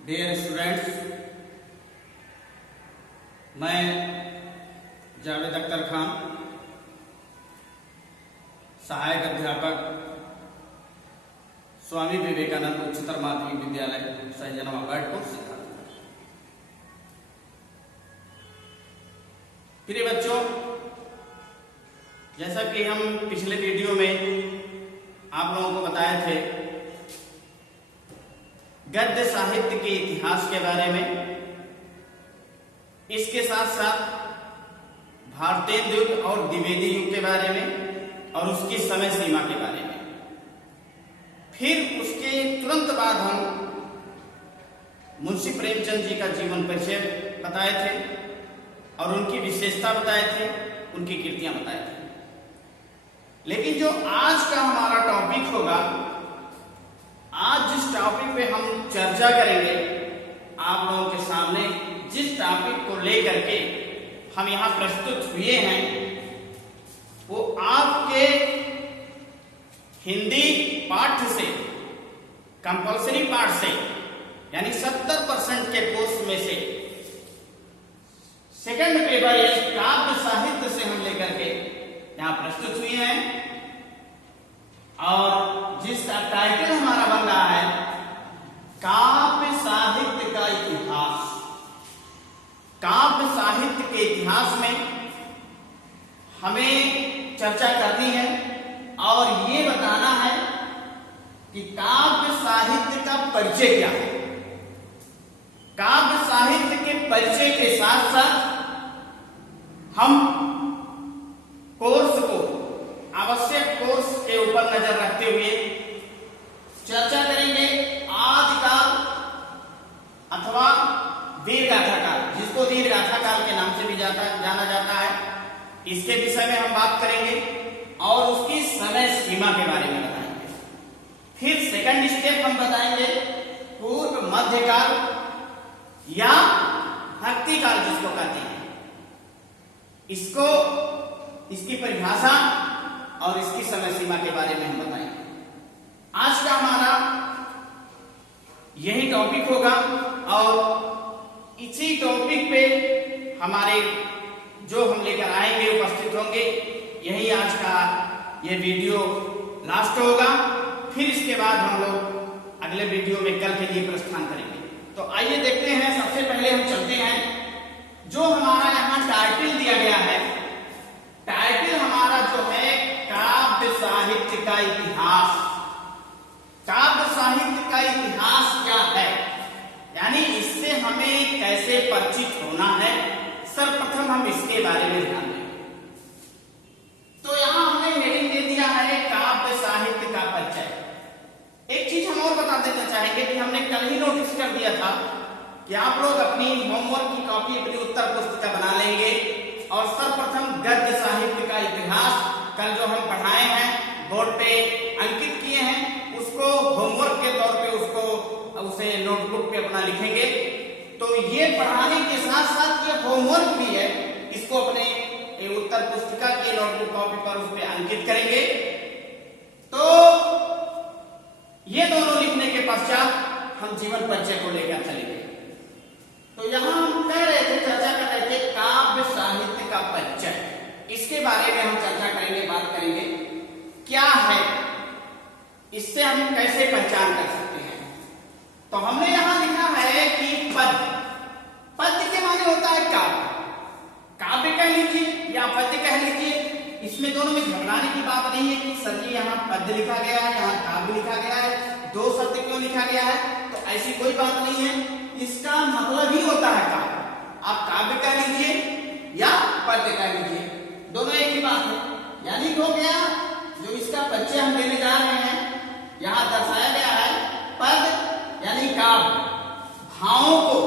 Dear students, मैं जावेद अख्तर खान, सहायक अध्यापक, स्वामी विवेकानंद उच्चतर माध्यमिक विद्यालय सहजनवा बैठपुर से। प्रिय बच्चों, जैसा कि हम पिछले वीडियो में आप लोगों को बताए थे, गद्य साहित्य के इतिहास के बारे में, इसके साथ साथ भारतेंदु युग और द्विवेदी युग के बारे में और उसकी समय सीमा के बारे में। फिर उसके तुरंत बाद हम मुंशी प्रेमचंद जी का जीवन परिचय बताए थे और उनकी विशेषता बताए थे, उनकी कृतियां बताए थे। लेकिन जो आज का हमारा टॉपिक होगा, आज जिस टॉपिक पे हम चर्चा करेंगे, आप लोगों के सामने जिस टॉपिक को लेकर के हम यहाँ प्रस्तुत हुए हैं, वो आपके हिंदी पाठ्य से, कंपल्सरी पाठ से, यानी 70% के कोर्स में से सेकंड पेपर यानी काव्य साहित्य से हम लेकर के यहाँ प्रस्तुत हुए हैं। और जिसका टाइटल हमारा बन रहा है काव्य साहित्य का इतिहास। काव्य साहित्य के इतिहास में हमें चर्चा करनी है और ये बताना है कि काव्य साहित्य का परिचय क्या है। काव्य साहित्य के परिचय के साथ साथ हम कोर्स को, आवश्यक कोर्स के ऊपर नजर रखते हुए चर्चा करेंगे आदिकाल अथवा वीरगाथा काल, जिसको वीरगाथा काल के नाम से भी जाना जाता है। इसके विषय में हम बात करेंगे और उसकी समय सीमा के बारे में बताएंगे। फिर सेकंड स्टेप हम बताएंगे पूर्व मध्यकाल या भक्ति काल जिसको कहते हैं। इसको, इसकी परिभाषा और इसकी समय सीमा के बारे में हम बताएंगे। आज का हमारा यही टॉपिक होगा और इसी टॉपिक पे हमारे जो हम लेकर आएंगे, उपस्थित होंगे, यही आज का ये वीडियो लास्ट होगा। फिर इसके बाद हम लोग अगले वीडियो में कल के लिए प्रस्थान करेंगे। तो आइए देखते हैं। सबसे पहले हम चलते हैं, जो हमारा यहाँ टाइटल दिया गया है, टाइटल हमारा जो है काव्य साहित्य का इतिहास। काव्य साहित्य का इतिहास क्या है, यानी इससे हमें कैसे परिचित होना है, सर्वप्रथम हम इसके बारे में ध्यान दें। तो यहाँ हमने हेडिंग दे दिया है काव्य साहित्य का परिचय। एक चीज हम और बता देना चाहेंगे कि हमने कल ही नोटिस कर दिया था कि आप लोग अपनी होमवर्क की कॉपी, अपनी उत्तर पुस्तिका बना लेंगे और सर्वप्रथम गद्य साहित्य का इतिहास कल जो हम पढ़ाए हैं, बोर्ड पे अंकित किए हैं, उसको होमवर्क के तौर पे उसे नोटबुक पे अपना लिखेंगे। तो ये पढ़ाने के साथ साथ ये होमवर्क भी है, इसको अपने उत्तर पुस्तिका की नोटबुक कॉपी पर उस पे अंकित करेंगे। तो ये दोनों लिखने के पश्चात हम जीवन परिचय को लेकर चलेंगे। तो यहां हम कह रहे थे, चर्चा कर रहे थे काव्य साहित्य का परिचय। इसके बारे में हम चर्चा करेंगे, बात करेंगे क्या है, इससे हम कैसे पहचान कर सकते हैं। तो हमने यहां लिखा है कि पद्य, पद्य के माने होता है काव्य। काव्य कह लीजिए या पद्य कह लीजिए, इसमें दोनों में घबराने की बात नहीं है कि सर जी यहाँ पद्य लिखा गया है, यहाँ काव्य लिखा गया है, दो शब्द क्यों लिखा गया है। तो ऐसी कोई बात नहीं है, इसका मतलब ही होता है काव्य। आप काव्य कह लीजिए या पद्य कह लीजिए, दोनों एक ही बात है। यानी हो गया, जो इसका परिचय हम देने जा रहे हैं, यहां दर्शाया गया है पद यानी काव्य, भावों को,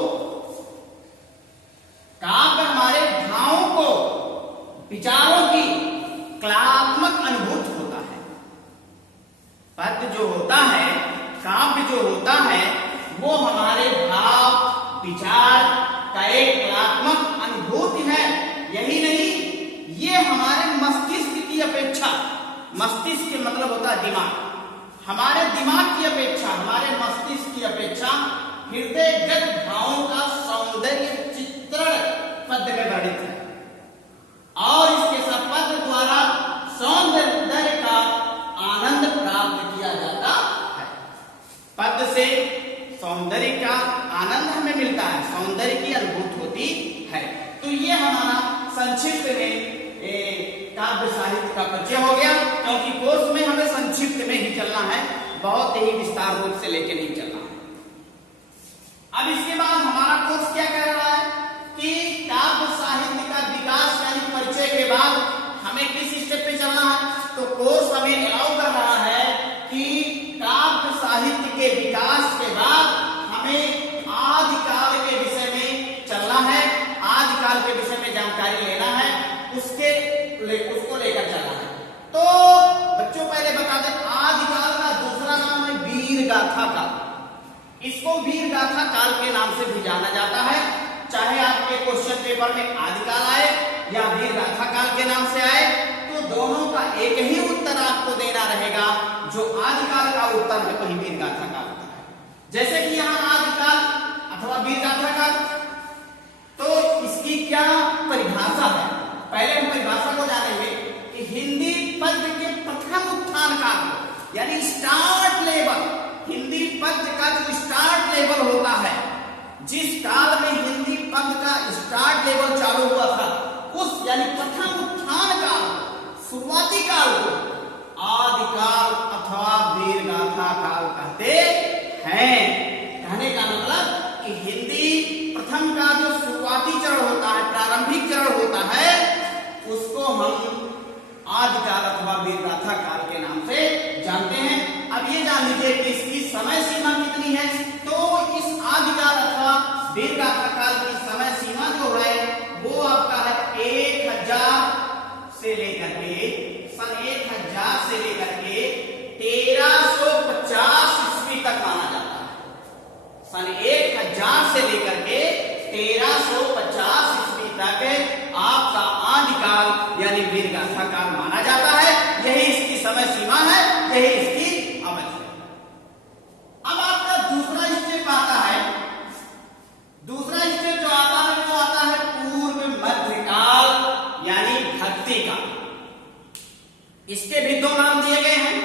काव्य हमारे भावों को, विचारों की कलात्मक अनुभूति होता है। पद्य जो होता है, काव्य जो होता है, वो हमारे भाव विचार का एक कलात्मक अनुभूति है। यही नहीं, ये हमारे मस्तिष्क की अपेक्षा, मस्तिष्क के मतलब होता है दिमाग, हमारे दिमाग की अपेक्षा, हमारे मस्तिष्क की अपेक्षा हृदयगत भावों का सौंदर्य चित्रण पद्य में वर्णित है और इसके सब पद्य द्वारा सौंदर्य का आनंद प्राप्त किया जाता है। पद्य से सौंदर्य का आनंद हमें मिलता है, सौंदर्य की अनुभूति होती है। तो ये हमारा संक्षिप्त में काव्य साहित्य का परिचय हो गया, क्योंकि कोर्स में हमें संक्षिप्त में ही चलना है, बहुत ही विस्तार रूप से लेके नहीं चलना है। अब इसके बाद हमारा कोर्स क्या कह रहा है कि काव्य साहित्य का विकास यानी परिचय के बाद हमें किस स्टेप पे चलना है। तो कोर्स हमें अलाउ कर रहा है कि काव्य साहित्य के विकास के बाद हमें आदिकाल के विषय में चलना है, आदिकाल के विषय में जानकारी लेना है, उसको लेकर चलना है। तो बच्चों पहले बता दें, आदिकाल का दूसरा नाम है वीर गाथा काल। इसको वीर गाथा काल के नाम से भी जाना जाता है। चाहे आपके क्वेश्चन पेपर में आदिकाल आए या वीर गाथा काल के नाम से आए, तो दोनों का एक ही उत्तर आपको देना रहेगा। जो आदिकाल का उत्तर है वही वीर गाथा काल का है। जैसे कि यहाँ आदिकाल अथवा वीर गाथा काल, तो इसकी क्या परिभाषा है। पहले हम परिभाषा को जानेंगे कि हिंदी पद्य के प्रथम उत्थान काल को, यानी स्टार्ट लेवल, हिंदी पद्य का जो स्टार्ट लेवल होता है, जिस काल में हिंदी पद्य का स्टार्ट लेवल चालू हुआ था, उस यानी प्रथम उत्थान काल, शुरुआती काल को आदिकाल अथवा वीर गाथा काल कहते हैं। कहने का मतलब कि हिंदी प्रथम का जो शुरुआती चरण होता है, प्रारंभिक चरण होता है, उसको हम आदिकाल अथवा वीर गाथा काल के नाम से जानते हैं। अब ये जान लीजिए कि इसकी समय सीमा कितनी है। तो इस आदिकाल अथवा वीर गाथा काल की समय सीमा जो है वो आपका है 1000 से लेकर के सन 1000 से लेकर के 1350 ईस्वी तक माना जाता है। सन 1000 से लेकर के 1350 ईस्वी तक आपका आदिकाल यानी वीर गाथा काल माना जाता है। यही इसकी समय सीमा है, यही इसकी अवधि है। अब आपका दूसरा स्टेप आता है, दूसरा स्टेप जो आता है वो आता है पूर्व मध्यकाल यानी भक्ति काल। इसके भी दो नाम दिए गए हैं,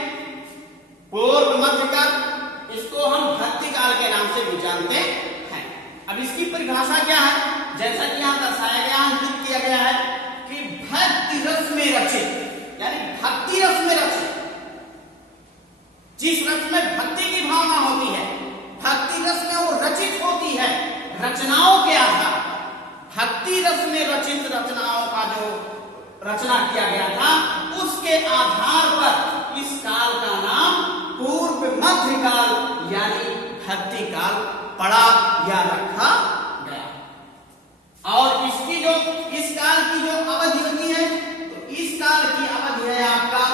पूर्व मध्यकाल, इसको हम भक्ति काल के नाम से भी जानते हैं। अब इसकी परिभाषा क्या है, जैसा कि यहां दर्शाया गया, अंकित किया गया है कि भक्ति रस में रचित, यानी भक्ति रस में रचित, जिस रस में भक्ति की भावना होती है, भक्ति रस में वो रचित होती है रचनाओं के आधार पर। भक्ति रस में रचित रचनाओं का जो रचना किया गया था, उसके आधार पर इस काल का नाम पूर्व मध्यकाल यानी भक्ति काल पड़ा या रखा गया। और इसकी जो इस काल की जो अवधि होती है, तो इस काल की अवधि है आपका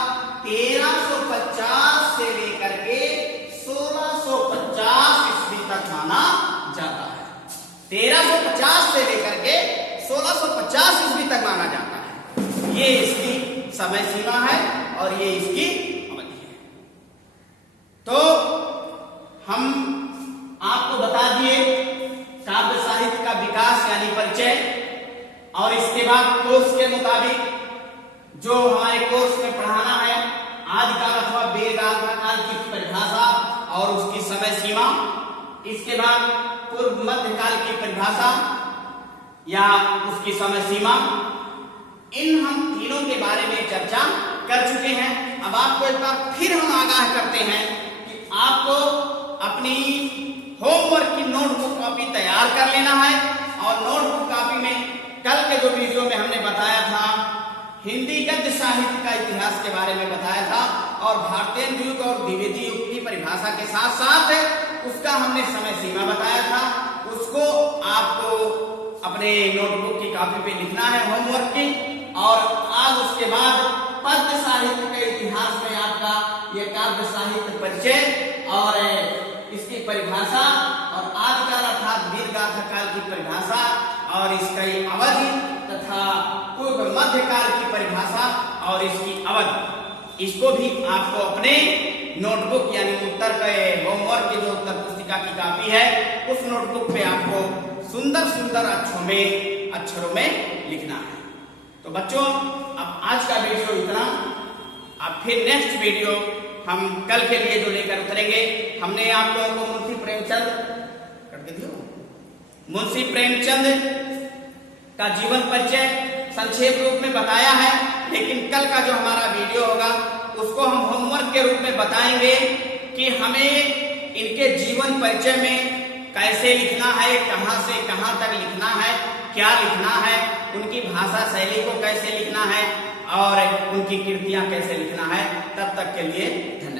1350 से लेकर के 1650 ईस्वी तक माना जाता है। 1350 से लेकर के 1650 ईस्वी तक माना जाता है। ये इसकी समय सीमा है और ये इसकी अवधि है। तो हम आपको बता दिए काव्य साहित्य का विकास यानी परिचय, और इसके बाद कोर्स के मुताबिक जो हमारे कोर्स में पढ़ाना है, आदिकाल अथवा वीर गाथा काल की परिभाषा और उसकी समय सीमा, इसके बाद पूर्व मध्यकाल की परिभाषा या उसकी समय सीमा, इन हम तीनों के बारे में चर्चा कर चुके हैं। अब आपको एक बार फिर हम आगाह करते हैं कि आपको अपनी होमवर्क की नोटबुक कॉपी तैयार कर लेना है। और नोटबुक कॉपी में कल के जो वीडियो में हमने बताया था, हिंदी गद्य साहित्य का इतिहास के बारे में बताया था, और भारतीय युग और द्विवेदी युग की परिभाषा के साथ साथ उसका हमने समय सीमा बताया था। उसको आपको अपने नोटबुक की कॉपी पे लिखना है होमवर्क की। और आज उसके बाद पद्य साहित्य के इतिहास में आपका ये काव्य साहित्य परिचय और इसकी परिभाषा और आदिकाल अर्थात वीर गाथा काल की परिभाषा और इसकी अवधि तथा पूर्व मध्यकाल की परिभाषा और इसकी अवधि, इसको भी आपको अपने नोटबुक यानी उत्तर के होमवर्क के जो उत्तर पुस्तिका पुस्तिका की कॉपी है, उस नोटबुक पे आपको सुंदर सुंदर अक्षरों में लिखना है। तो बच्चों, अब आज का वीडियो इतना। अब फिर नेक्स्ट वीडियो हम कल के लिए जो लेकर उतरेंगे, हमने आप लोगों को मुंशी प्रेमचंद का जीवन परिचय संक्षेप रूप में बताया है, लेकिन कल का जो हमारा वीडियो होगा उसको हम होमवर्क के रूप में बताएंगे कि हमें इनके जीवन परिचय में कैसे लिखना है, कहां से कहां तक लिखना है, क्या लिखना है, उनकी भाषा शैली को कैसे लिखना है और उनकी कृतियां कैसे लिखना है। तब तक के लिए धन्यवाद।